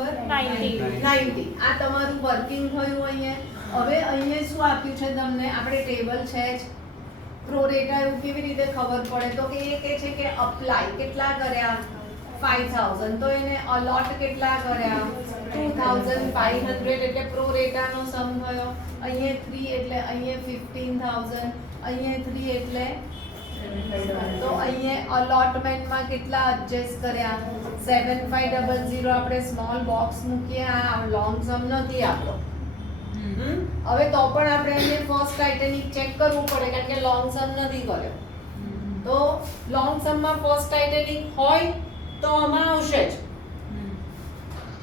Number 90. 90. આ તમારું working થયું અહીંયા. હવે અહીંયા શું આપ્યું છે તમને? આપણે ટેબલ છે જ. પ્રોરેટા એવું કેવી રીતે ખબર પડે? તો કે એ કહે છે કે અપ્લાય કેટલા કર્યા 5000, તો એને અલોટ કેટલા કર્યા 2500, એટલે પ્રોરેટાનો સમ થયો. અહીંયા 3 એટલે અહીંયા 15000, અહીંયા 3 એટલે તો અહીંયા અલોટમેન્ટમાં કેટલા એડજસ્ટ કર્યા 7500. આપણે સ્મોલ બોક્સ મૂકીએ, આ લોંગ સમ નથી આપણો. હવે તો પણ આપણે અહીંયા ફર્સ્ટ આઇટેનિક ચેક કરવું પડે કારણ કે લોંગ સમ નથી કર્યો. તો લોંગ સમમાં ફર્સ્ટ આઇટેનિક હોય તો આમાં આવશે જ,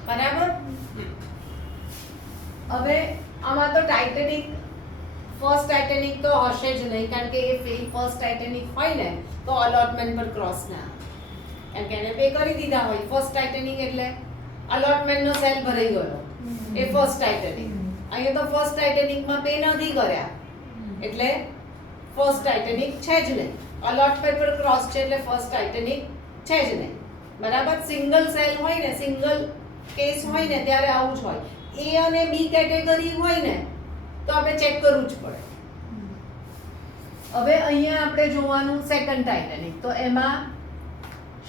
બરાબર. હવે આમાં તો ટાઇટેનિક ફર્સ્ટ આઇટેનિક તો હશે જ નહીં કારણ કે એ ફેલ ફર્સ્ટ આઇટેનિક હોય ને તો અલોટમેન્ટ પર ક્રોસ ના આવે કારણ કે એને પે કરી દીધા હોય. ફર્સ્ટ આઇટેનિક એટલે અલોટમેન્ટનો સેલ ભરાઈ ગયો એ ફર્સ્ટ આઇટેનિક. અહીંયા તો ફર્સ્ટ આઇટેનિકમાં પે નથી કર્યા એટલે ફર્સ્ટ આઇટેનિક છે જ નહીં. અલોટમેન્ટ પર ક્રોસ છે એટલે ફર્સ્ટ આઇટેનિક છે જ નહીં, બરાબર. સિંગલ સેલ હોય ને, સિંગલ કેસ હોય ને ત્યારે આવું જ હોય. એ અને બી કેટેગરી હોય ને તો આપણે ચેક કરવું જ પડે. હવે અહીંયા આપણે જોવાનું સેકન્ડ ટાઇટેનિક. તો એમાં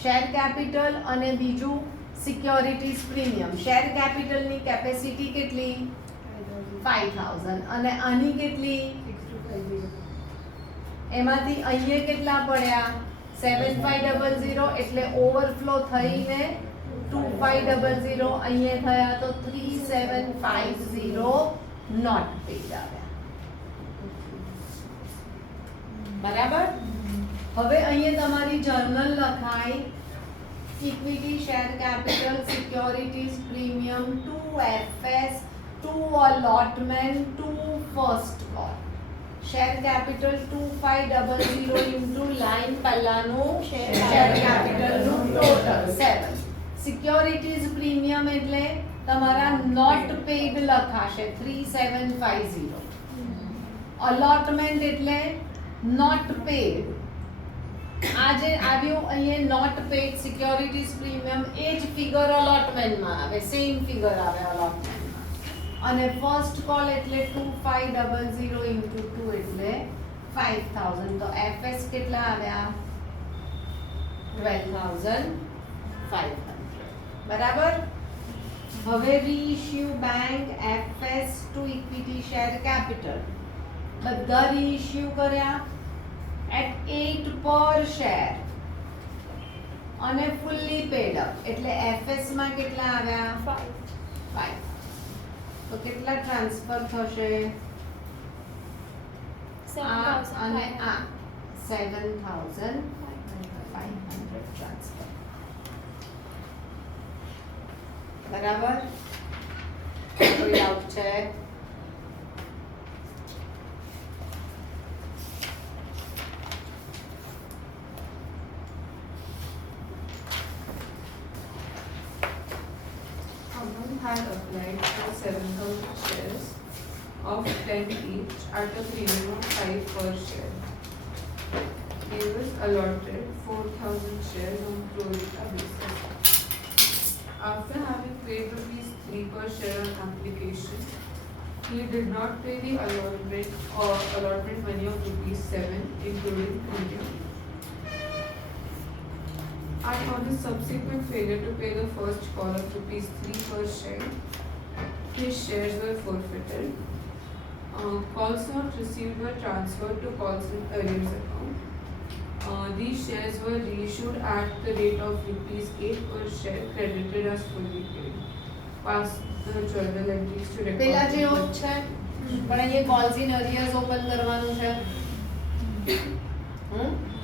શેર કેપિટલ અને બીજું સિક્યોરિટીઝ પ્રીમિયમ. શેર કેપિટલની કેપેસિટી કેટલી 5000 અને આની કેટલી, એમાંથી અહીંયા કેટલા પડ્યા 7500, એટલે ઓવરફ્લો થઈને 2500 અહીંયા થયા તો 3750 નોટ પેડ આવ્યા, બરાબર. હવે અહીંયા તમારી જર્નલ લખાય equity share capital securities premium 2 FS 2 allotment 2 first call. Share capital 2500 into line પહેલાનું શેર કેપિટલનું ટોટલ 7. સિક્યોરિટીઝ પ્રીમિયમ એટલે તમારા નોટ પેડ લખાશે 3750. અલોટમેન્ટ એટલે નોટ પેડ. આ જે આવ્યું અહીંયા નોટ પેડ સિક્યોરિટીઝ પ્રીમિયમ એ જ ફિગર અલોટમેન્ટમાં આવે, સેમ ફિગર આવે અલોટમેન્ટમાં. અને ફર્સ્ટ કોલ એટલે 2500 ઇન્ટુ 2 એટલે 5000. તો FS કેટલા આવ્યા 12500, બરાબર. હવે reissue bank FS to equity share capital બધા રીઇશ્યુ કર્યા at 8 પર શેર અને ફુલ્લી પેડ અપ એટલે FS માં કેટલા આવ્યા 5. તો કેટલા ટ્રાન્સફર થશે આ અને આ 7500 ટ્રાન્સફર, બરાબર. કોઈ ડાઉટ છે? Had applied for 7,000 shares of 10 each at a premium of 5 per share. He was allotted 4,000 shares on pro rata basis. After having paid rupees 3 per share on application, he did not pay the allotment money of rupees 7, including premium. And on the subsequent failure to pay the first call of rupees 3 per share, his shares were forfeited. Calls not received were transferred to calls in arrears account. These shares were reissued at the rate of rupees 8 per share, credited as fully paid. Pass the journal entries to record. પેલા જેવો જ છે પણ અહીંયા calls in arrears open કરવાનું છે.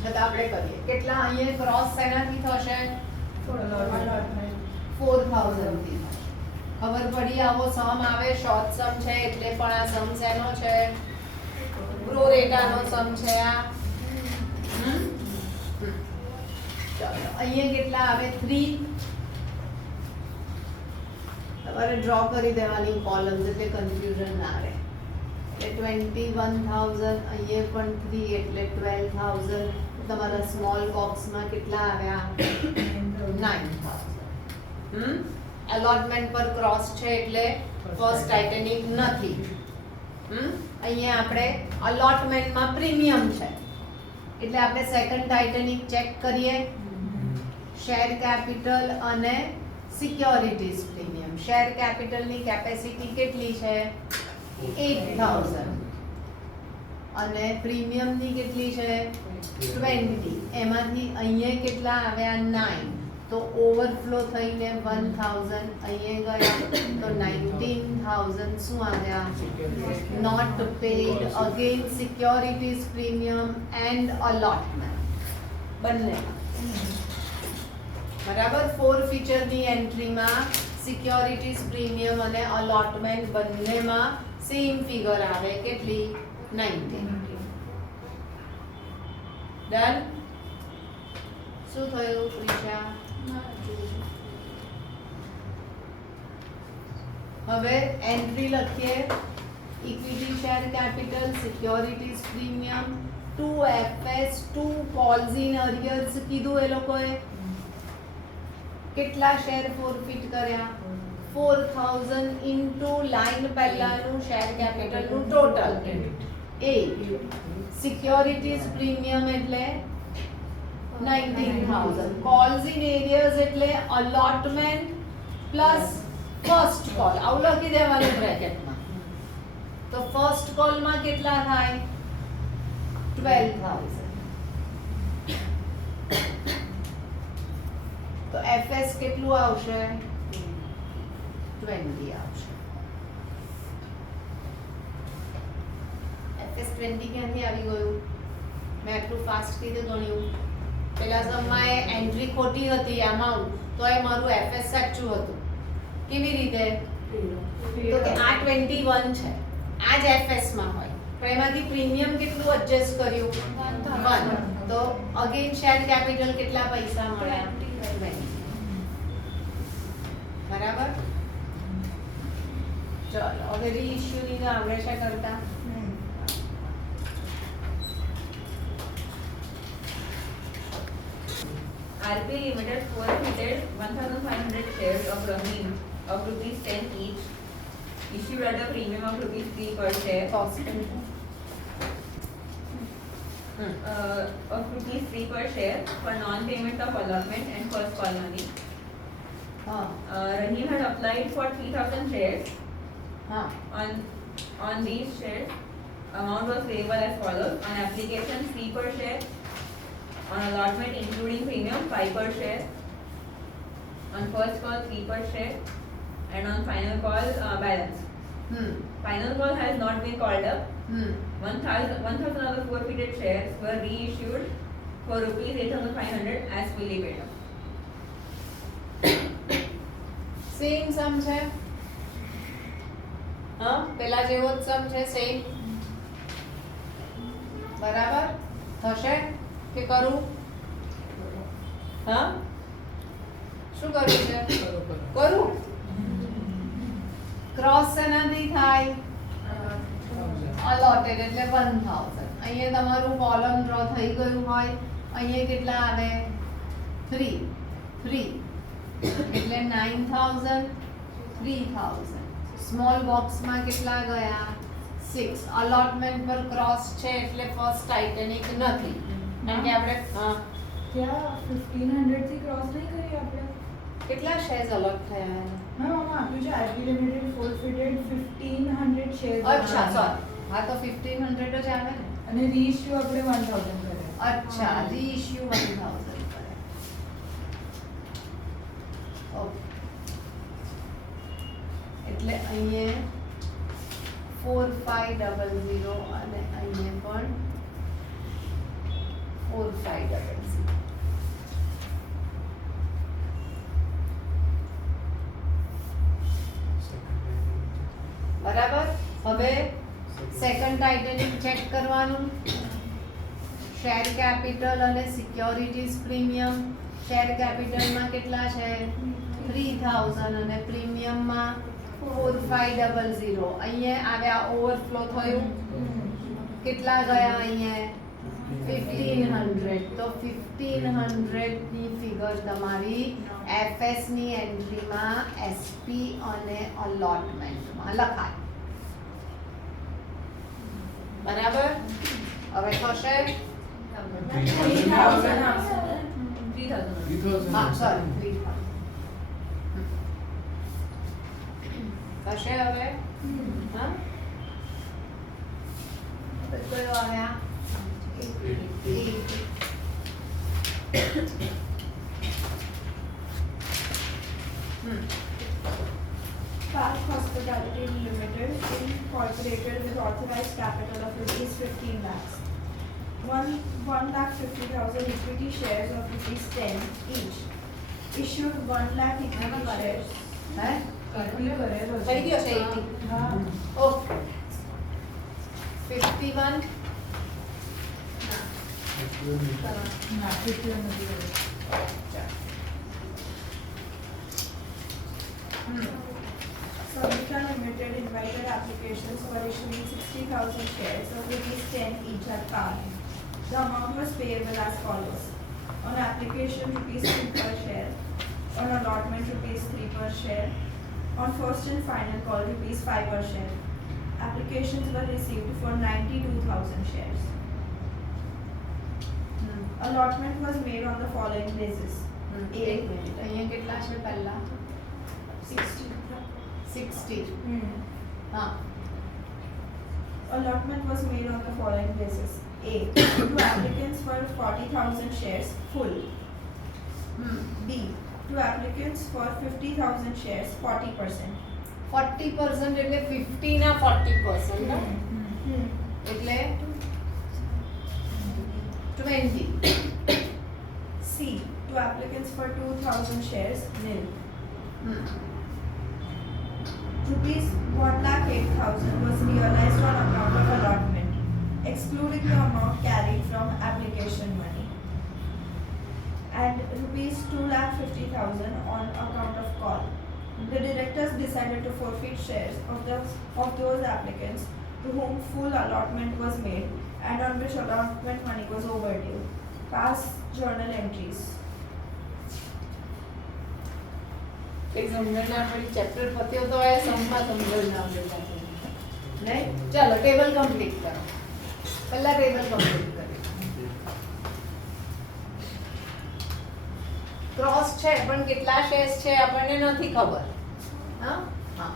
છતાં આપણે કરીએ. કેટલા અહીંયા ક્રોસ શેનાથી થશે 4000 થી. ખબર પડી આવો સમ આવે, શોર્ટ સમ છે એટલે પણ આ સમ શેનો છે પ્રો રેટાનો સમ છે આ. ચાલો અહીંયા કેટલા આવે 3. તમારે ડ્રો કરી દેવાની કોલમ્સ એટલે કન્ફ્યુઝન ના રહે. એટલે 21000 અહીંયા પણ 3 એટલે 12000. તમારા સ્મોલ બોક્સમાં કેટલા આવ્યા 9000. અલોટમેન્ટ પર ક્રોસ છે એટલે ફર્સ્ટ ટાઇટેનિક નથી. અહીંયા આપણે અલોટમેન્ટમાં પ્રીમિયમ છે એટલે આપણે સેકન્ડ ટાઇટેનિક ચેક કરીએ. શેર કેપિટલ અને સિક્યોરિટીઝ પ્રીમિયમ. શેર કેપિટલની કેપેસિટી કેટલી છે? 8000 અને પ્રીમિયમની કેટલી છે? 20. એમાંથી અહીંયા કેટલા આવ્યા? 9. તો ઓવરફ્લો થઈને 1000 અહીંયા ગયા તો 19000 શું આવ્યા? Not paid again securities premium and allotment બંને. બરાબર. 4 ફીચરની એન્ટ્રીમાં સિક્યોરિટીઝ પ્રીમિયમ અને અલોટમેન્ટ બંનેમાં સેમ ફિગર આવે. કેટલી? 90. ડન. શું થયું પ્રિશા? હવે એન્ટ્રી લખીએ. Equity share capital, securities premium, 2 FS, 2 calls in arrears કીધું એ લોકોએ. કેટલા શેર ફોરફિટ કર્યા? 4000 ઇન્ટુ લાઈન પહેલાનું શેર કેપિટલનું ટોટલ 8. સિક્યોરિટીઝ પ્રીમિયમ એટલે 19000. કોલ્સ ઇન એરિયર્સ એટલે અલોટમેન્ટ પ્લસ ફર્સ્ટ કોલ. આવું લખી દેવાનું બ્રેકેટમાં. તો ફર્સ્ટ કોલમાં કેટલા થાય? 12000. તો FS કેટલું આવશે? 20 આવશે. FS 20 ક્યાંથી આવી ગયું? મેં આટલું ફાસ્ટ રીતે ગણ્યું. પેલા સમયે એન્ટ્રી ખોટી હતી અમાઉન્ટ, તો એ મારું FS સાચું હતું. કેવી રીતે? તો કે આ 21 છે, આ જ FS માં હોય, પણ એમાંથી પ્રીમિયમ કેટલું એડજસ્ટ કર્યું? 1. તો અગેન શેર કેપિટલ કેટલા પૈસા મળ્યા? 20. બરાબર. ચલો હવે રીઇશ્યુ ની તો આવડે છે કરતા? RP Limited forfeited 1,500 shares of Ramin of rupees 10 each, issued at a premium of rupees 3 per share. Of rupees 3 per share for non-payment of allotment and first call money. Rahim had applied for 3,000 shares. On these shares, amount was payable as follows: on application 3 per share, on allotment including premium 5 per share, on first call 3 per share, and on final call balance. Final call has not been called up. 1,000 of the forfeited shares were reissued for rupees 8,500 as fully paid up. Same sum છે. પેલા જેવો જ સમ છે, same. બરાબર થશે કે કરું? શું કરવું છે? કરું. ક્રોસ શેનાથી થાય? અલોટેડ એટલે 1000. અહીંયા તમારું કોલમ ડ્રો થઈ ગયું હોય, અહીંયા કેટલા આવે? 3 એટલે 9000, 3000. સ્મોલ બોક્સમાં કેટલા ગયા? 6. અલોટમેન્ટ પર ક્રોસ છે એટલે ફર્સ્ટ ટાઇટેનિક નથી. કારણ કે આપણે ત્યાં 1500 થી ક્રોસ નહીં કરી આપણે. કેટલા શેર્સ અલોટ થયા? મેમ આમાં આપ્યું છે RP Limited forfeited 1500 shares. અચ્છા સોરી, હા તો 1500 જ આવે ને. અને reissue આપણે 1000 કરે. અચ્છા, રીઇશ્યુ 1000 કરે. ઓકે, એટલે અહીંયા 4500 અને અહીંયા પણ 4500. બરાબર. હવે સેકન્ડ ટાઇટેનિક ચેક કરવાનું. શેર કેપિટલ અને સિક્યોરિટીઝ પ્રીમિયમ. શેર કેપિટલમાં કેટલા છે? 3000 અને પ્રીમિયમમાં 4500. અહીંયા આવ્યા, ઓવરફ્લો થયું. કેટલા ગયા અહીંયા? 1500 તો 1500 ની ફિગર તમારી FS ની એન્ટ્રીમાં SP અને અલોટમેન્ટમાં લખાય. બરાબર? હવે થશે 3000 હા સોરી 3000 થશે હવે. હા તો કયો આવ્યા? 80. Park Hospitality Limited incorporated with authorized capital of rupees 15 lakhs. 1,50,000 equity shares of rupees 10 each. Issued 1 lakh equity shares. હે? આપણે કરેલો થઈ છે. ગયો છે 80. હા. ઓકે 51 ના, કેટલું નથી કર્યું. Samvika Limited invited applications for issuing 60,000 shares of rupees 10 each at par. The amount was payable as follows. On application, rupees 2 per share. On allotment, rupees 3 per share. On first and final call, rupees 5 per share. Applications were received for 92,000 shares. Allotment was made on the following basis. એક minute અહીંયા કેટલા છે પહેલા 60. 60 હા Allotment was made on the following basis. A. To applicants for 40,000 shares full. B. To applicants for 50,000 shares 40%. 40% એટલે 50 ના 40% ને એટલે 20 C. To applicants for 2,000 shares nil. Rupees 1,08,000 was realized on account of allotment, excluding the amount carried from application money, and rupees 2,50,000 on account of call. The directors decided to forfeit shares of those applicants to whom full allotment was made and on which allotment money was overdue. Past journal entries. એક સમજણ ના પડી chapter પત્યો તો એ સમમાં સમજણ ના પડી નહીં ચાલો ટેબલ કમ્પ્લીટ કરો પહેલા ટેબલ કમ્પ્લીટ કરી ક્રોસ છે પણ કેટલા શેર્સ છે આપણને નથી ખબર હા હા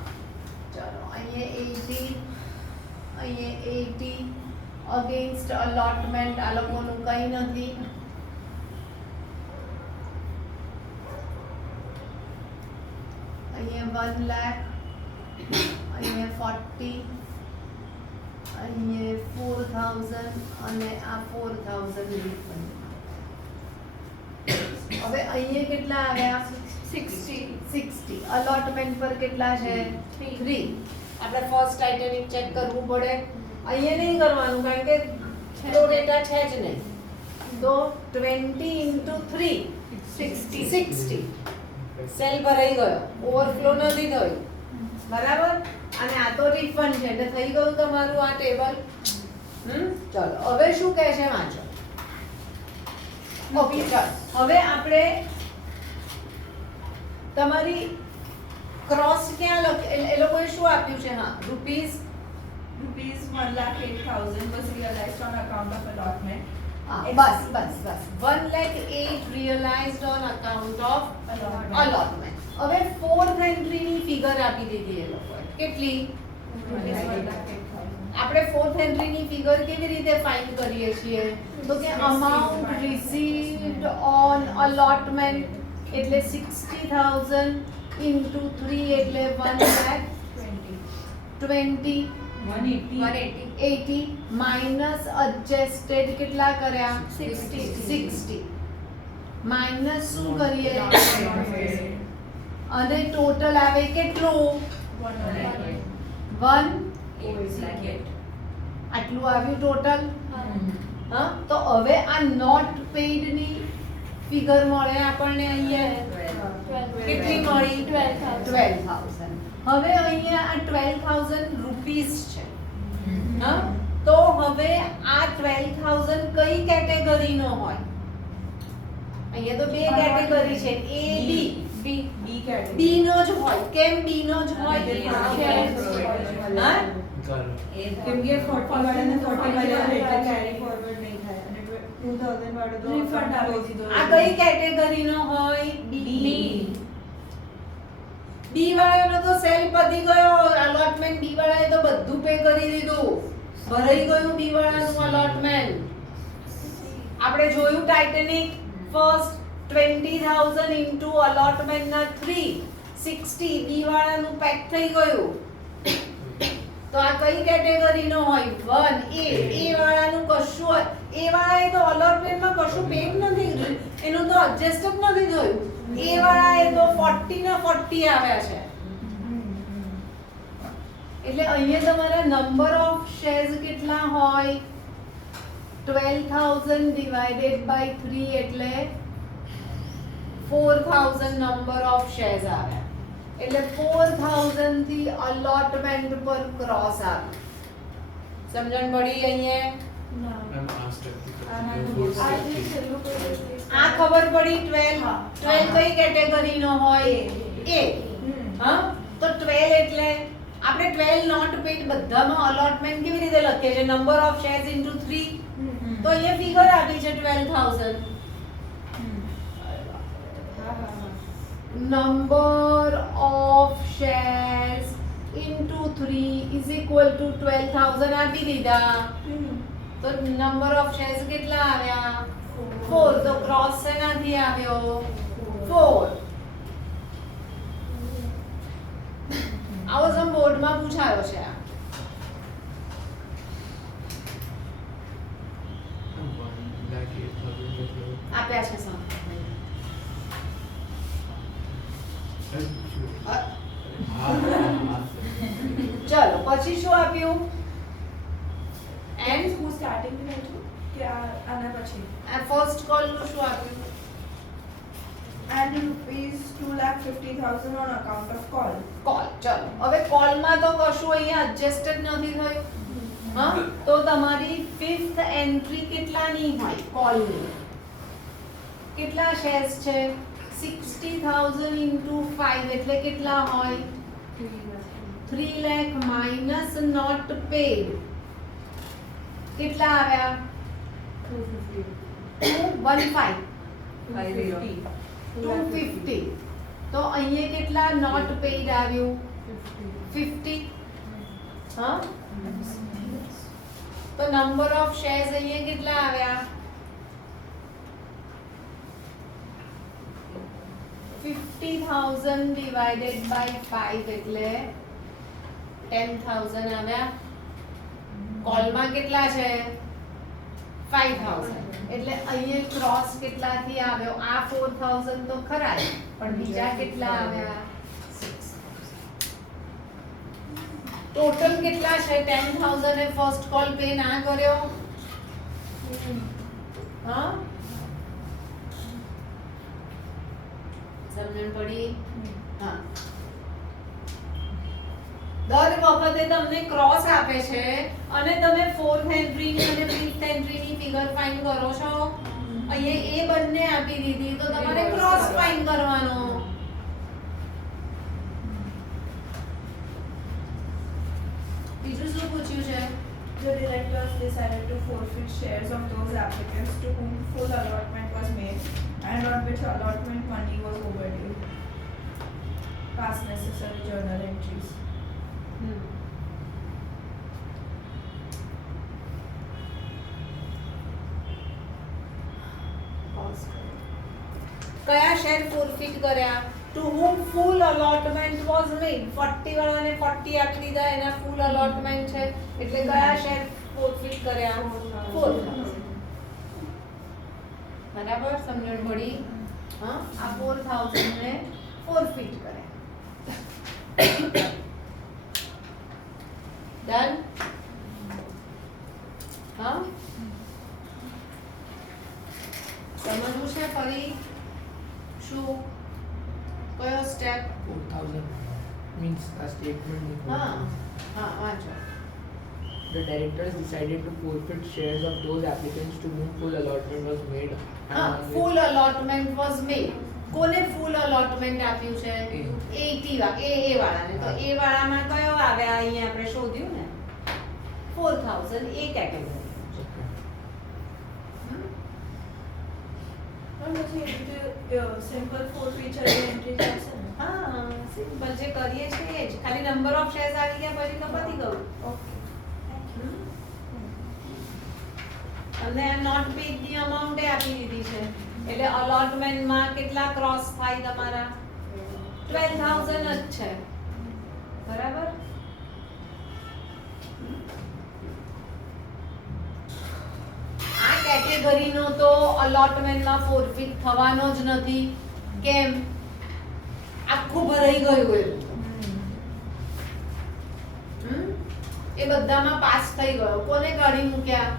ચાલો અહીંયા 80 અહીંયા 80 અગેન્સ્ટ અલોટમેન્ટ આ લોકોનું કંઈ નથી અહીંયા 1 લાખ અહીંયા 40 અહીંયા 4000 અને આ 4000 રિફંડ હવે અહીંયા કેટલા આવ્યા 60 અલોટમેન્ટ પર કેટલા છે 3 આપણે ફર્સ્ટ આઇટનિક ચેક કરવું પડે અહીંયા નહીં કરવાનું કારણ કે પ્રો ડેટા છે જ નહીં તો 20 into 3 60 સેલ ભરાઈ ગયો ઓવરફ્લો નથી થયું બરાબર અને આ તો રિફંડ છે એટલે થઈ ગયું તમારું આ ટેબલ ચલો હવે શું કહે છે વાંચો ઓકે ચાલો હવે આપણે તમારી ક્રોસ ક્યાં એ લોકોએ શું આપ્યું છે હા rupees Rupees 1,08,000 was realized on account of allotment. Bus 1 lakh 8 realized on account of allotment હવે ફોર્થ એન્ટ્રી ની ફિગર આપી દીધી એ લોકોએ કેટલી Rupees 1,08,000. આપણે ફોર્થ એન્ટ્રી ની ફિગર કેવી રીતે ફાઇન્ડ કરીએ છીએ તો કે અમાઉન્ટ રિસીવ્ડ ઓન અલોટમેન્ટ એટલે 60,000 into 3 એટલે 1,20,000 180 માઇનસ એડજસ્ટેડ કેટલા કર્યા 60 માઇનસ શું કરીએ અને ટોટલ આવે કેટલું 1 આટલું આવ્યું ટોટલ હા તો હવે આ નોટ પેઇડ ની ફિગર મળે આપણને અહીંયા કેટલી મળી 12,000 હવે અહીંયા આ 12,000 રૂપીસ છે હા તો હવે આ 12,000 કઈ કેટેગરીનો હોય? અહીંયા તો બે કેટેગરી છે, A B. B category. B નો જ હોય. કેમ B નો જ હોય? હા? કેમ કે 40 વાળાને 40 વાળા કેરી ફોરવર્ડ નહીં થાય અને 2000 વાળો તો Refund આપી દીધો. આ કઈ કેટેગરીનો હોય? B. B વાળાનો તો સેલ પતી ગયો, અલોટમેન્ટ B વાળાએ તો બધું પે કરી દીધું, ભરાઈ ગયું B વાળાનું અલોટમેન્ટ. આપણે જોયું ટાઇટેનિક ફર્સ્ટ 20,000 ઇન્ટુ અલોટમેન્ટ ના 3 60 B વાળાનું પેક થઈ ગયું. તો આ કઈ કેટેગરીનો હોય? 1 A વાળાનું કશું હોય, A વાળાએ તો અલોટમેન્ટમાં કશું પે જ નથી કર્યું, એનું તો એડજસ્ટ જ નથી થયું. A વાળાએ તો 40 ના 40 આવ્યા છે. એટલે અહીંયા તમારા નંબર ઓફ શેર્સ કેટલા હોય? 12,000 ડિવાઇડેડ બાય 3 એટલે 4,000 નંબર ઓફ શેર્સ આવ્યા. એટલે 4,000 થી અલોટમેન્ટ પર ક્રોસ આવ્યું. સમજણ પડી અહીંયા? ના. આ જે છેલ્લું કોઈ આ ખબર પડી? 12 હા. 12 કઈ કેટેગરીનો હોય? A. હા, તો 12 એટલે આપણે 12 નોટ પેડ બધામાં અલોટમેન્ટ કેવી રીતે લખીએ છીએ? Number of shares into 3. તો અહીંયા ફિગર આપી છે 12,000. Number of shares into 3 is equal to 12,000 આપી દીધા. તો નંબર ઓફ શેર્સ કેટલા આવ્યા? 4. તો ક્રોસ શેનાથી આવ્યો? 4. આવો સમ બોર્ડમાં પૂછાયો છે. આપ્યા છે સમ. ચલો પછી શું આપ્યું? એન્ડ હું સ્ટાર્ટિંગ થી હતું કે આના પછી આ ફર્સ્ટ કોલ નું શું આપ્યું? and rupees 2,50,000 on account of call. Call. ચલો હવે કોલમાં તો કશું અહીંયા એડજસ્ટ જ નથી થયું. હા, તો તમારી ફિફ્થ એન્ટ્રી કેટલાની હોય? કોલની. કેટલા શેર્સ છે? 60,000 into 5 એટલે કેટલા હોય? 3 lakh minus not paid. કેટલા આવ્યા? 215. 250. તો અહીંયા કેટલા નોટ પેઇડ આવ્યું? 50. હા, તો નંબર ઓફ શેર્સ અહીંયા કેટલા આવ્યા? 50,000 divided by 5 એટલે 10,000 આવ્યા. કોલમાં કેટલા છે? 5,000. એટલે અહીંયા ક્રોસ કેટલાથી આવ્યો? આ 4,000 તો ખરા જ, પણ બીજા કેટલા આવ્યા? 6,000. ટોટલ કેટલા છે? 10,000 એ ફર્સ્ટ કોલ પે ના કર્યો. હા, સમજણ પડી? હા. દર વખતે તમને ક્રોસ આપે છે અને તમે ફોર્થ એન્ટ્રી ની અને ફિફ્થ એન્ટ્રી ની ફિગર ફાઇન્ડ કરો છો. અહીંયા એ બંને આપી દીધી તો તમારે ક્રોસ ફાઇન્ડ કરવાનો. બીજું શું પૂછ્યું છે? The directors decided to forfeit shares of those applicants to whom full allotment was made and on which allotment money was overdue. Past necessary journal entries. કયા શેર ફોરફિટ કર્યા? To whom full allotment was made. 40 વાળાને 40 આપી દીધા, એના ફૂલ allotment છે એટલે કયા શેર ફોરફિટ કર્યા? 4,000. બરાબર, સમજણ પડી? હા, આ 4,000 ને ફોરફિટ કર્યા. ડન? હા, સમજવું છે ફરી? શું કયો સ્ટેપ? 4,000 means a statement. હા હા, વાંચો. the directors decided to forfeit shares of those applicants to whom full allotment was made. હા, ફૂલ અલોટમેન્ટ વોઝ મેડ. કોને ફૂલ અલોટમેન્ટ આપ્યું છે? A. 80 એ વાળાને. તો એ વાળામાં કયો આવે? આ અહીંયા આપણે શોધ્યું ને 4000 એ category. Okay. Simple forfeiture entry થશે ને? હા, સિમ્પલ જે કરીએ છીએ એ જ. ખાલી નંબર ઓફ શેર્સ આવી ગયા પછી તો પતી ગયું. Okay. Thank you. અને નોટ પેડ ની અમાઉન્ટ આપી દીધી છે. એટલે અલોટમેન્ટમાં કેટલા ક્રોસ થાય તમારા? 12000 જ છે. બરાબર? આ કેટેગરીનો તો અલોટમેન્ટમાં ફોરફિટ થવાનો જ નથી. કેમ? આખું ભરાઈ ગયું એવું. એ બધામાં પાસ થઈ ગયો. કોને કાઢી મૂક્યા?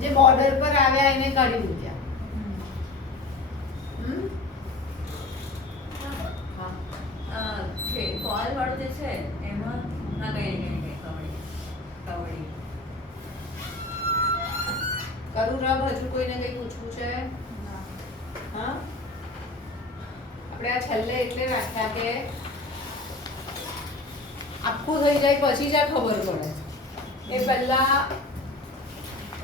જે બોર્ડર પર આવ્યા એને કાઢી મૂક્યા. છે કોલ વાળું જે છે એમાં હા કઈ કબડ્ડી કરું રબ હજુ કોઈને કઈ પૂછવું છે? હા, આપણે આ છેલ્લે એટલે રાખ્યા કે આખું થઈ જાય પછી જ આ ખબર પડે. એ પહેલા